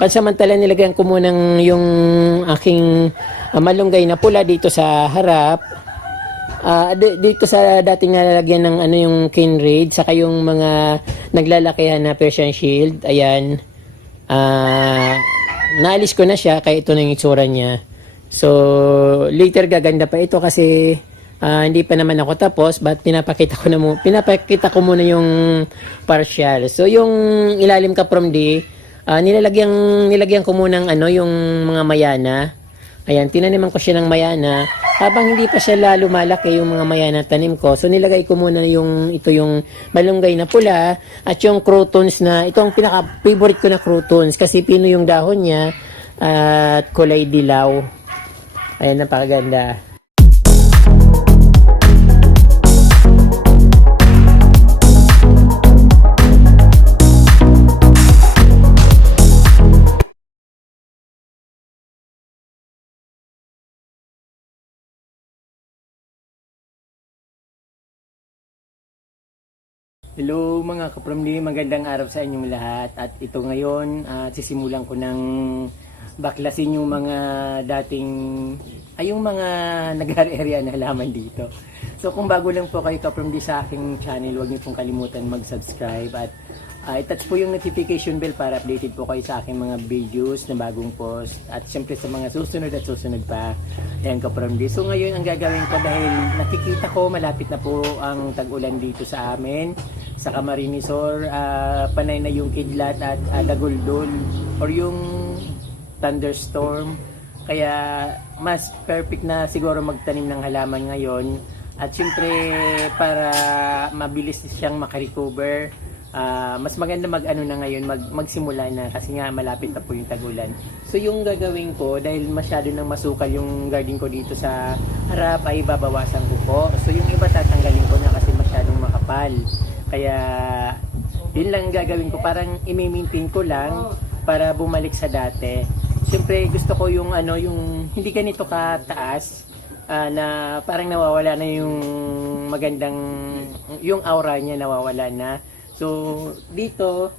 pansamantala nilagyan ko muna yung aking malunggay na pula dito sa harap. Dito sa dating nalalagyan ng ano yung cane raid, saka yung mga naglalakihan na Persian Shield. Ayan. Naalis ko na siya, kaya ito na yung itsura niya. So, later gaganda pa ito kasi hindi pa naman ako tapos, but pinapakita ko muna yung partial. So, yung ilalim ka from D, nilagyan ko muna ng ano, yung mga mayana. Ayan, tinaniman ko siya ng mayana. Habang hindi pa siya lumalaki yung mga mayana tanim ko, so nilagay ko muna yung malunggay na pula at yung croutons na, ito ang pinaka-favorite ko na croutons kasi pino yung dahon niya at kulay dilaw. Ayan, napakaganda. Hello mga kapramli, magandang araw sa inyong lahat. At ito ngayon, sisimulan ko ng baklasin yung mga yung mga nag-area na halaman dito. So kung bago lang po kayo kapramli sa aking channel, huwag niyo pong kalimutan mag-subscribe at i-touch po yung notification bell para updated po kayo sa aking mga videos na bagong post at siyempre sa mga susunod pa. Ayan kapramli. So ngayon ang gagawin ko dahil nakikita ko malapit na po ang tag-ulan dito sa amin sa Camarines Sur, panay na yung kidlat at daguldol or yung thunderstorm, kaya mas perfect na siguro magtanim ng halaman ngayon at syempre para mabilis siyang makarecover, mas maganda magsimula na kasi nga malapit na po yung tag-ulan. So yung gagawin ko dahil masyado nang masukal yung garden ko dito sa harap ay babawasan ko po. So yung iba tatanggalin ko na kasi masyadong makapal. Kaya yun lang gagawin ko, parang i-maintain ko lang para bumalik sa dati. Siyempre gusto ko yung yung hindi ganito kataas, na parang nawawala na yung magandang yung aura niya, nawawala na. So dito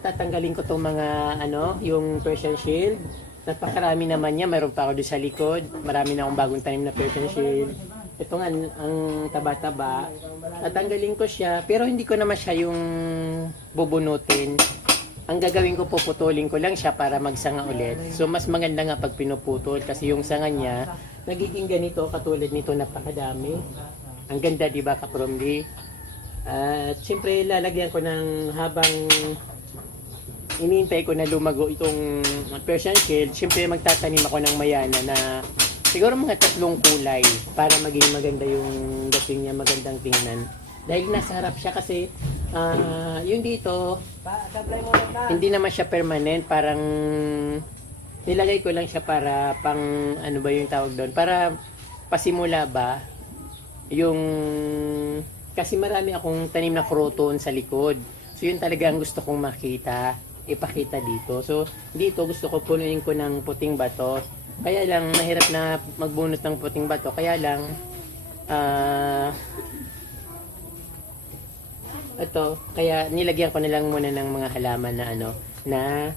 tatanggalin ko tong mga yung Persian Shield. Napakarami naman niya, mayroon pa ako doon sa likod. Marami na akong bagong tanim na Persian Shield. Ito nga ang taba-taba. Tatanggalin ko siya, pero hindi ko naman siya yung bubunutin. Ang gagawin ko, puputulin ko lang siya para magsanga ulit. So mas maganda nga pag pinuputol kasi yung sanga niya nagiging ganito, katulad nito, napakadami. Ang ganda, di ba, kapromdi? At siyempre lalagyan ko ng habang inintay ko na lumago itong Persian Shield, siyempre magtatanim ako ng mayana na siguro mga 3 kulay para maging maganda yung dating niya, magandang tingnan. Dahil nasa harap siya kasi yung dito hindi naman siya permanent, parang nilagay ko lang siya para pang ano ba yung tawag doon, para pasimula ba yung, kasi marami akong tanim na croton sa likod. So yun talaga ang gusto kong ipakita dito. So dito gusto ko punuin ko ng puting bato. Kaya lang mahirap na magbunot ng puting bato. Kaya lang kaya nilagyan ko na lang muna ng mga halaman na na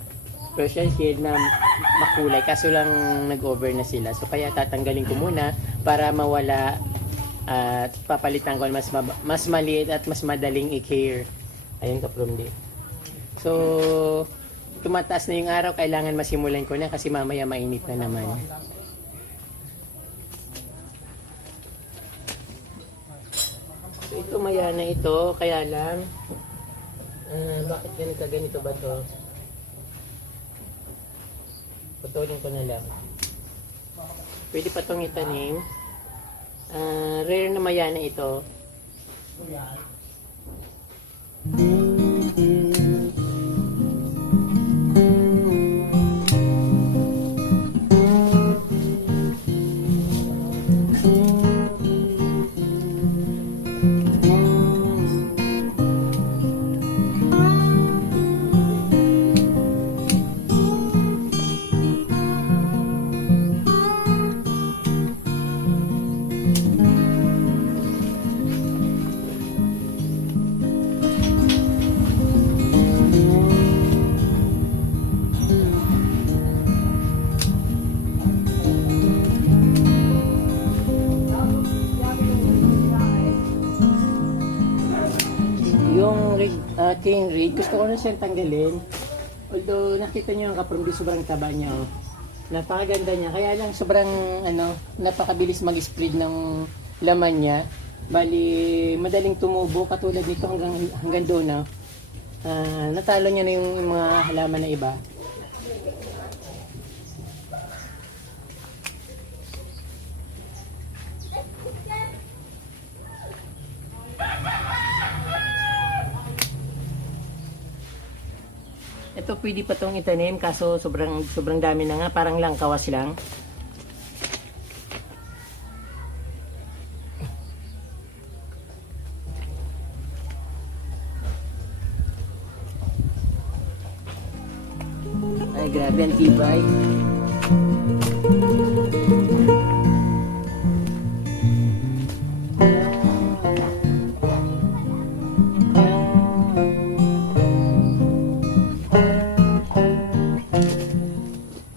Persian Shield na makulay. Kaso lang nag-over na sila. So kaya tatanggalin ko muna para mawala at papalitan ko mas maliit at mas madaling i-care. Ayun kapromdi. So tumataas na yung araw, kailangan masimulan ko na kasi mamaya mainit na naman. So ito mayana ito, kaya lang bakit ganito ba to? Putulin ko na lang. Pwede pa itong itanim. Rare na mayana ito. King Reed. Gusto ko na siyang tanggalin. Although nakita niyo yung kaprom di sobrang taba niya. Oh. Napakaganda niya. Kaya lang sobrang napakabilis mag-spread ng laman niya. Bali, madaling tumubo katulad nito hanggang doon. No? Natalo niya na yung mga halaman na iba. Ito pwede pa itong itanim kaso sobrang dami na nga, parang langkawas lang. Ay grabe ang tibay.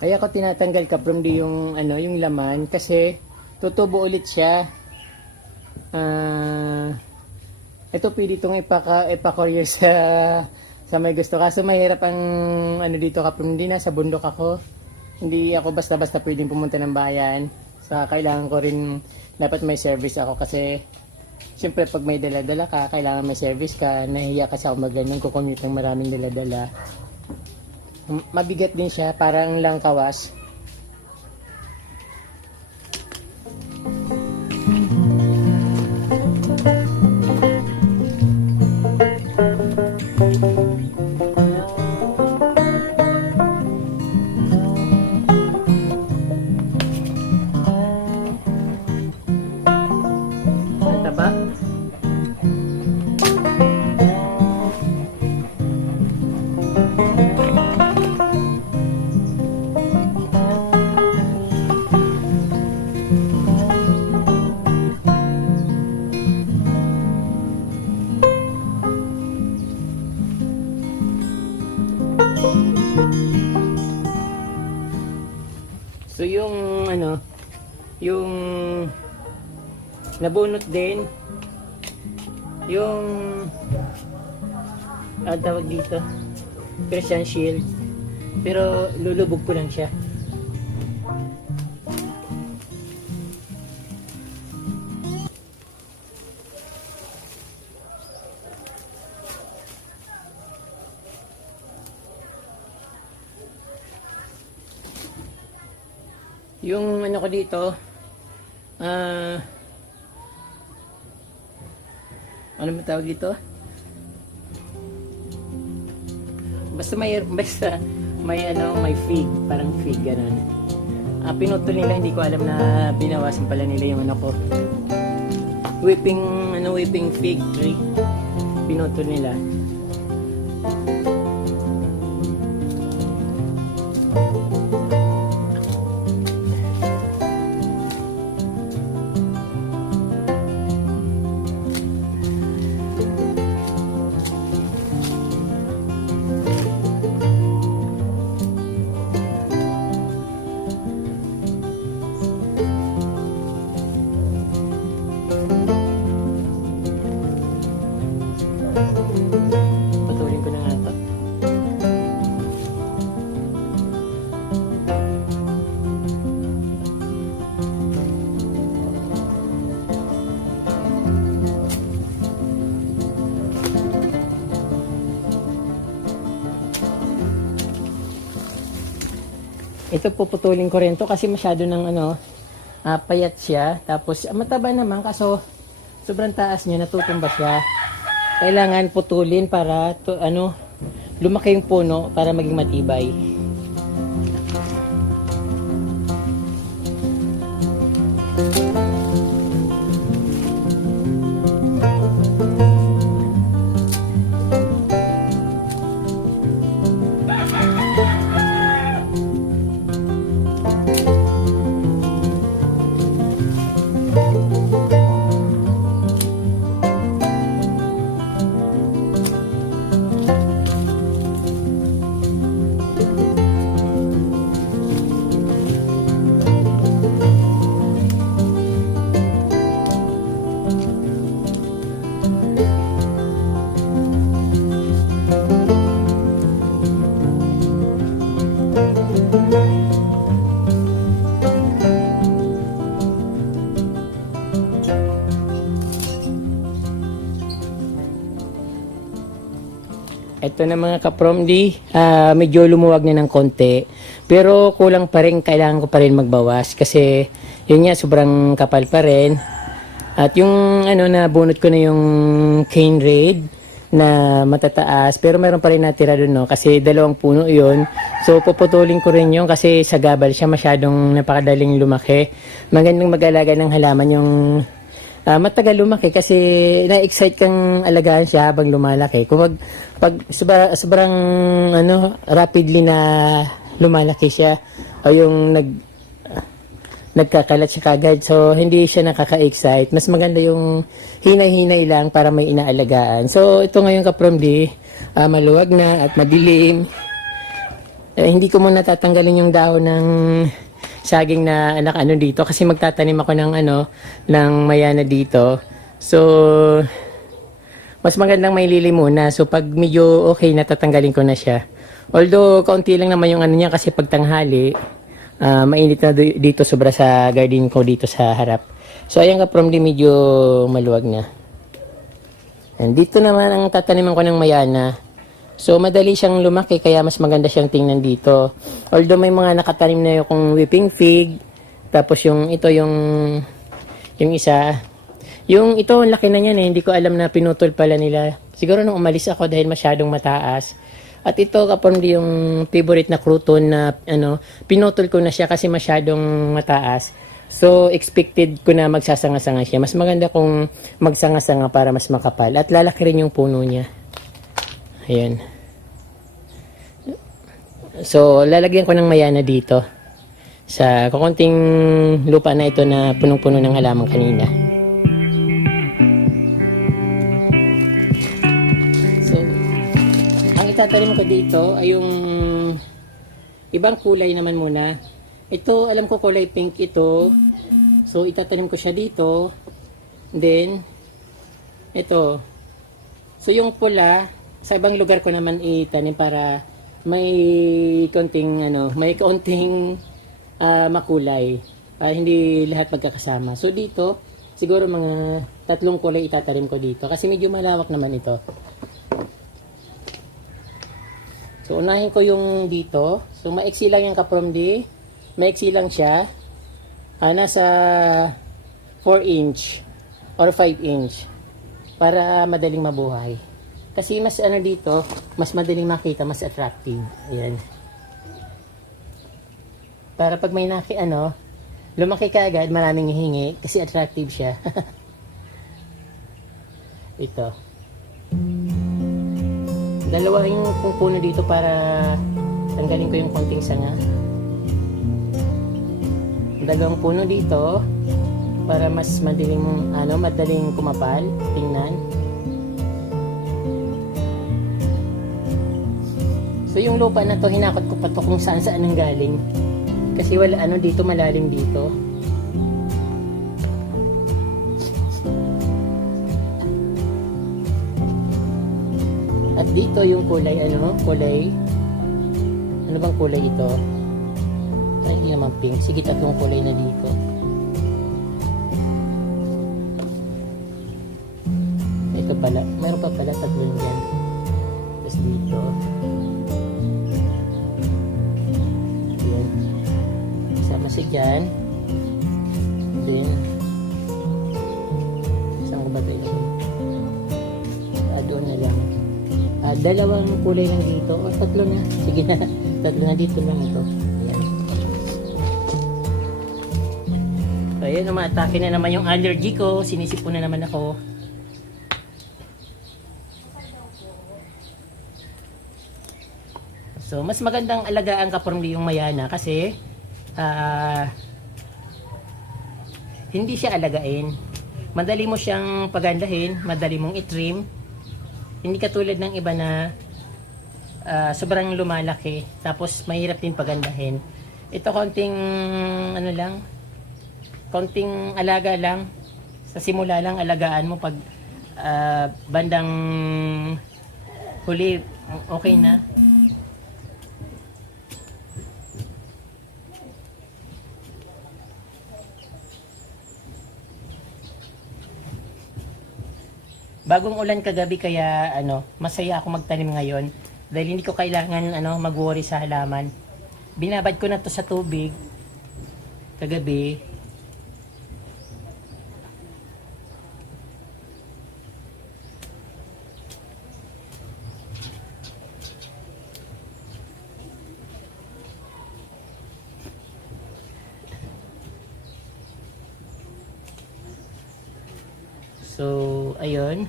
Kaya ko tinatanggal kaprom di yung yung laman kasi tutubo ulit siya. Ito pwede itong ipa-courier sa may gusto. Kaso mahirap ang dito kaprom, hindi nasa bundok ako. Hindi ako basta-basta pwedeng pumunta ng bayan. So kailangan ko rin dapat may service ako kasi siyempre pag may dala-dala ka, kailangan may service ka. Nahihiya kasi ako mag-ganun, kukommute ng maraming dala-dala. Mabigat din siya, parang langkawas. Taba? So yung yung nabunot din yung tawag dito Christian Shield, pero lulubog ko lang siya. Yung ko dito, ano ba tawag dito? Basta may fig, parang fig ganun. Pinutol nila, hindi ko alam na binawasan pala nila yung ko. Whipping fig tree. Pinutol nila. Putulin ko na nga ito. Ito puputulin ko rin to kasi masyado ng payat siya. Tapos mataba naman kaso sobrang taas niya, natutumba siya. Kailangan putulin para lumaki yung puno para maging matibay. Ito na mga kapromdi, medyo lumuwag na ng konti. Pero kulang pa rin, kailangan ko pa rin magbawas. Kasi yun nga, sobrang kapal pa rin. At yung ano na bunot ko na yung cane raid na matataas. Pero meron pa rin natira doon, no? Kasi 2 puno yun. So puputulin ko rin yun kasi sa gabal siya masyadong napakadaling lumaki. Magandang mag-alaga ng halaman yung matagal lumaki kasi na-excite kang alagaan siya habang lumalaki. Kung pag sobrang ano, rapidly na lumalaki siya o yung nagkakalat siya kagad, so hindi siya nakaka-excite. Mas maganda yung hinay-hinay lang para may inaalagaan. So ito ngayon kapromdi, maluwag na at madilim. Hindi ko muna tatanggalin yung dahon ng saging na anak ano dito kasi magtatanim ako ng ano ng mayana dito. So mas magandang may lili muna. So pag medyo okay natatanggalin ko na siya. Although kaunti lang naman yung ano niya kasi pag tanghali mainit na dito sobra sa garden ko dito sa harap. So ayan ka from medyo maluwag na. And dito naman ang tataniman ko ng mayana. So madali siyang lumaki kaya mas maganda siyang tingnan dito. Although may mga nakatanim na yung whipping fig, tapos yung ito yung isa. Yung ito laki na niyan hindi ko alam na pinutol pala nila. Siguro nung umalis ako dahil masyadong mataas. At ito kapon yung favorite na crouton na ano, pinutol ko na siya kasi masyadong mataas. So expected ko na magsasanga-sanga siya. Mas maganda kung magsanga-sanga para mas makapal at lalaki rin yung puno niya. Ayan. So, lalagyan ko ng mayana dito sa kukunting lupa na ito na punong-puno ng halaman kanina. So, ang itatanim ko dito ay yung ibang kulay naman muna. Ito, alam ko kulay pink ito. So, itatanim ko siya dito. Then, ito. So, yung pula, sa ibang lugar ko naman itanim para may konting makulay para hindi lahat magkakasama. So dito siguro mga 3 kulay itatanim ko dito kasi medyo malawak naman ito. So unahin ko yung dito. So maiksi lang yung kapromdi. Maiksi lang siya. Nasa 4 inch or 5 inch para madaling mabuhay. Kasi mas ano dito, mas madaling makita, mas attractive. Ayan. Para pag may lumaki ka agad, maraming hihingi kasi attractive siya. Ito. 2 yung puno dito para tanggalin ko yung konting sanga. 2 puno dito para mas madaling kumapal, tingnan. So yung lupa na to, hinakot ko pa to kung saan ang galing. Kasi wala dito, malalim dito. At dito yung kulay, ano bang kulay ito? Ay, hindi naman pink. Sige, 3 kulay na dito. Ito pala, mayroon pa pala 3 dyan. Tapos dito. Kasi dyan, then saan ko ba ito yun? Doon na lang. 2 kulay lang dito o 3 na, sige na 3 na dito lang ito. Ayan. So ayan, umatake na naman yung allergy ko, sinisip na naman ako. So mas magandang alagaan kapromdi yung mayana kasi hindi siya alagain. Madali mo siyang pagandahin, madali mong itrim. Hindi katulad ng iba na sobrang lumalaki, tapos mahirap din pagandahin. Ito konting konting alaga lang. Sa simula lang alagaan mo, pag bandang huli okay na. bagong ulan kagabi kaya masaya ako magtanim ngayon dahil hindi ko kailangan mag-worry sa halaman. Binabad ko na to sa tubig kagabi. So, ayun.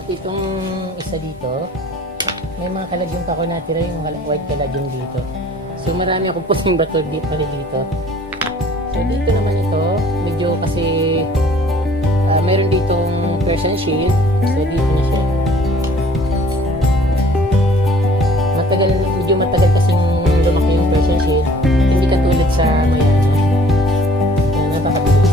At itong isa dito, may mga kalagyong pa ako natira, yung white kalagyong dito. So, marami akong puting bato dito. So, dito naman ito, medyo kasi meron ditong Persian shield. So, dito na siya. Medyo matagal kasing lumaki yung Persian shade, hindi katulad sa Mayana na napakabilis.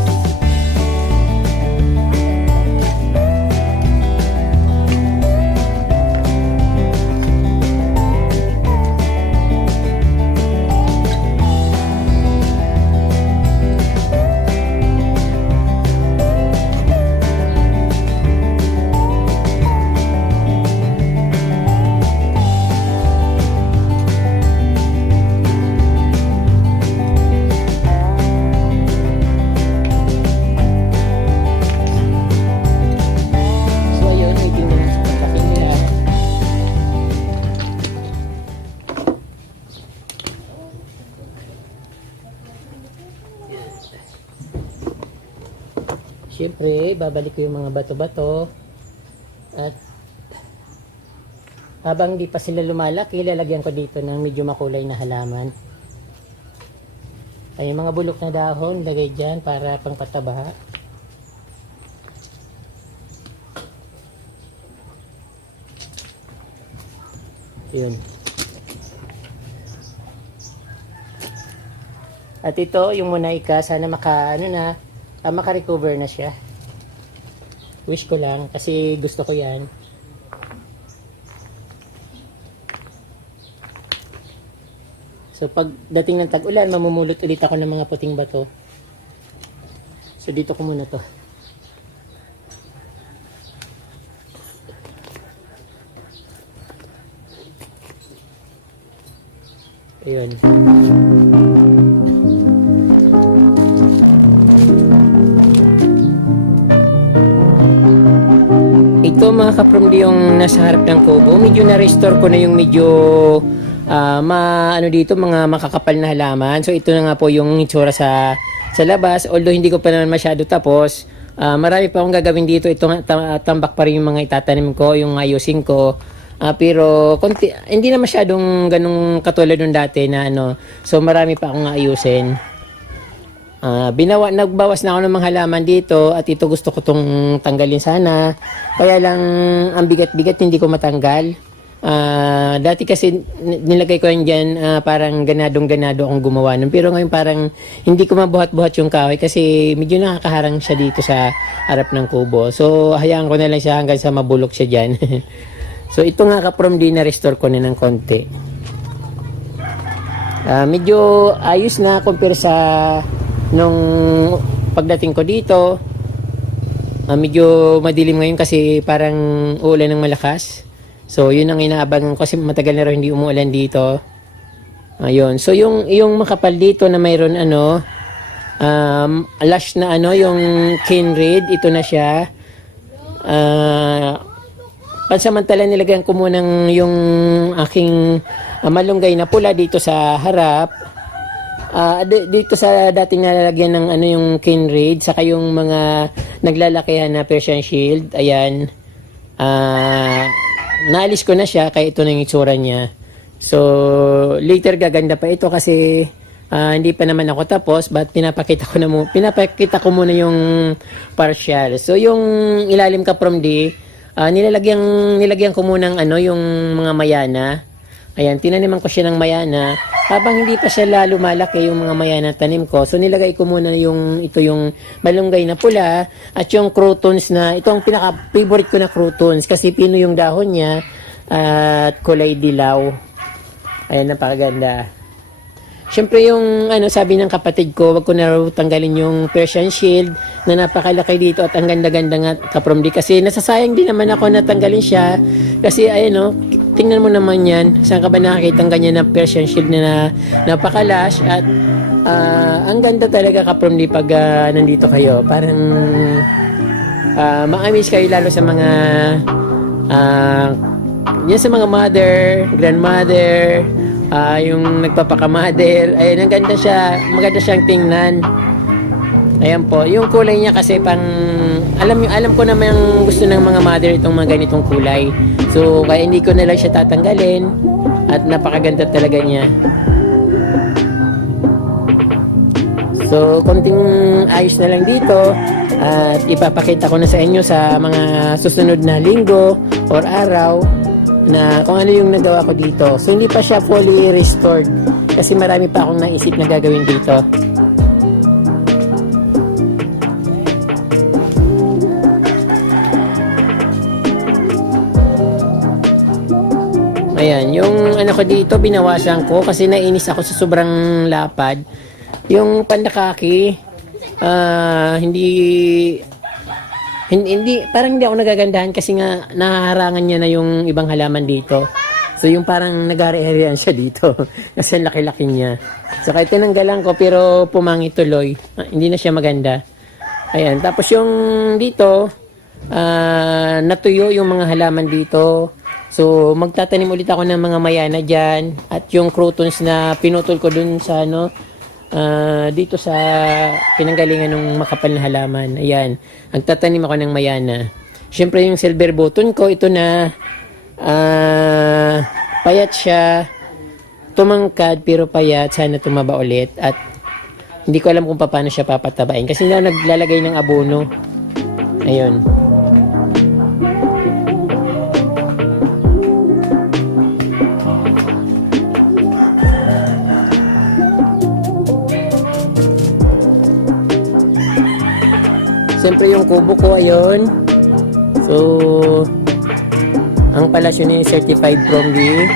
Siyempre, babalik ko yung mga bato-bato at habang di pa sila lumalaki, lalagyan ko dito ng medyo makulay na halaman. Ay, mga bulok na dahon, lagay dyan para pangpataba. Yun. At ito, yung Monaika, sana maka-recover na siya. Wish ko lang kasi gusto ko yan. So pag dating ng tag-ulan, mamumulot ulit ako ng mga puting bato. So dito ko muna to. Ayun. Ito mga kapromdi yung nasa harap ng kubo. Medyo na-restore ko na yung medyo dito mga makakapal na halaman. So ito na nga po yung itsura sa labas. Although hindi ko pa naman masyado tapos, marami pa akong gagawin dito. Ito tambak pa rin yung mga itatanim ko, yung ayusin ko. Pero hindi na masyadong ganung katulad nung dati na So marami pa akong ayusin. Nagbawas na ako ng mga halaman dito at ito gusto ko tong tanggalin sana. Kaya lang ang bigat-bigat hindi ko matanggal. Dati kasi nilagay ko yan dyan, parang ganadong-ganado akong gumawa nun. Pero ngayon parang hindi ko mabuhat-buhat yung kahoy kasi medyo nakakaharang siya dito sa harap ng kubo. So hayaan ko na lang siya hanggang sa mabulok siya dyan. So ito nga kaprom din na-restore ko na ng konti. Medyo ayos na compare sa nung pagdating ko dito. Medyo madilim ngayon kasi parang uulan ng malakas. So yun ang inaabangan ko kasi matagal na rin hindi umuulan dito. Ayun. So yung makapal dito na mayroon lush na yung cane red, ito na siya. Pansamantala nilagyan ko muna yung aking malunggay na pula dito sa harap. Dito sa dating nalalagyan ng yung cane red, saka yung mga naglalakihan na Persian shield. Ayan. Naalis ko na siya kaya ito na yung itsura niya. So later gaganda pa ito kasi hindi pa naman ako tapos, but pinapakita ko muna yung partial. So yung ilalim ka from nilagyan ko muna ng yung mga mayana. Ayan, tinaniman ko siya ng mayana. Habang hindi pa siya lumalaki yung mga mayana tanim ko, so nilagay ko muna yung malunggay na pula at yung croutons na, ito ang pinaka-favorite ko na croutons kasi pino yung dahon niya at kulay dilaw. Ayan, napakaganda. Siyempre yung sabi ng kapatid ko, wag ko na raw tanggalin yung Persian Shield na napakalaki dito at ang ganda-ganda nga kapromdi. Kasi nasasayang din naman ako na tanggalin siya. Kasi tingnan mo naman yan. Saan ka ba nakakita ng ganyan na Persian Shield na napakalash at ang ganda talaga kapromdi pag nandito kayo. Parang ma-amaze kayo lalo sa mga yan sa mga mother, grandmother, yung nagpapakamader. Ayun, ang ganda siya. Maganda siyang tingnan. Ayan po. Yung kulay niya kasi alam ko naman yung gusto ng mga mother itong mga ganitong kulay. So, kaya hindi ko na lang siya tatanggalin. At napakaganda talaga niya. So, konting ayos na lang dito. At ipapakita ko na sa inyo sa mga susunod na linggo or araw na kung ano yung nagawa ko dito. So, hindi pa siya fully restored kasi marami pa akong naisip na gagawin dito. Ayan, yung ko dito, binawasan ko kasi nainis ako sa sobrang lapad. Yung pandakaki, parang hindi ako nagagandahan kasi nga nahaharangan niya na yung ibang halaman dito. So yung parang nag-ari-arian siya dito kasi ang laki-laki niya. So kahit tinanggalan ko pero pumangit tuloy. Hindi na siya maganda. Ayan, tapos yung dito, natuyo yung mga halaman dito. So magtatanim ulit ako ng mga mayana dyan at yung crotons na pinutol ko dun sa dito sa pinanggalingan ng makapal na halaman. Ayan, nagtatanim ako ng mayana. Siyempre yung silver button ko, ito na payat siya, tumangkad pero payat, sana tumaba ulit at hindi ko alam kung paano siya papatabain kasi hindi ako naglalagay ng abono. Ayun. Siyempre yung kubo ko, ayun. So, ang palasyo niya certified from the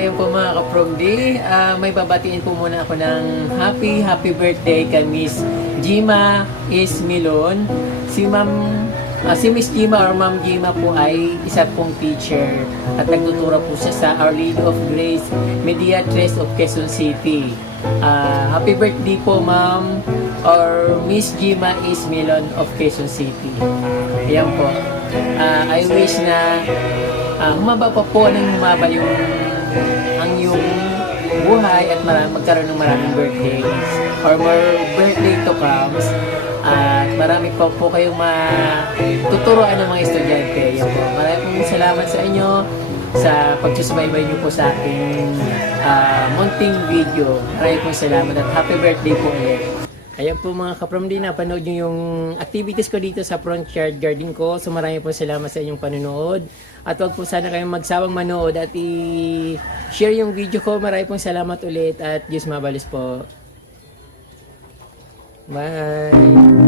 ayun po mga kaprogdi, may babatiin po muna ako ng happy birthday kay Miss Gima Ismilon. Si Miss Gima or Ma'am Gima po ay isa pong teacher at nagtuturo po siya sa Our Lady of Grace Mediatrix of Quezon City. Happy birthday po Ma'am or Miss Gima Ismilon of Quezon City. Ayan po. I wish na humaba pa po ng humaba ang iyong buhay at magkaroon ng maraming birthdays or more birthday to comes at marami pa po kayong matuturoan ng mga estudyante. Yan po. Maraming salamat sa inyo sa pagsusubaybay niyo po sa aking munting video. Maraming pong salamat at happy birthday po ulit. Ayan po mga ka-From D, napanood nyo yung activities ko dito sa front yard garden ko. So maraming po salamat sa inyong panonood. At wag po sana kayong magsawang manood at i-share yung video ko. Maraming pong salamat ulit at Diyos mabalis po. Bye!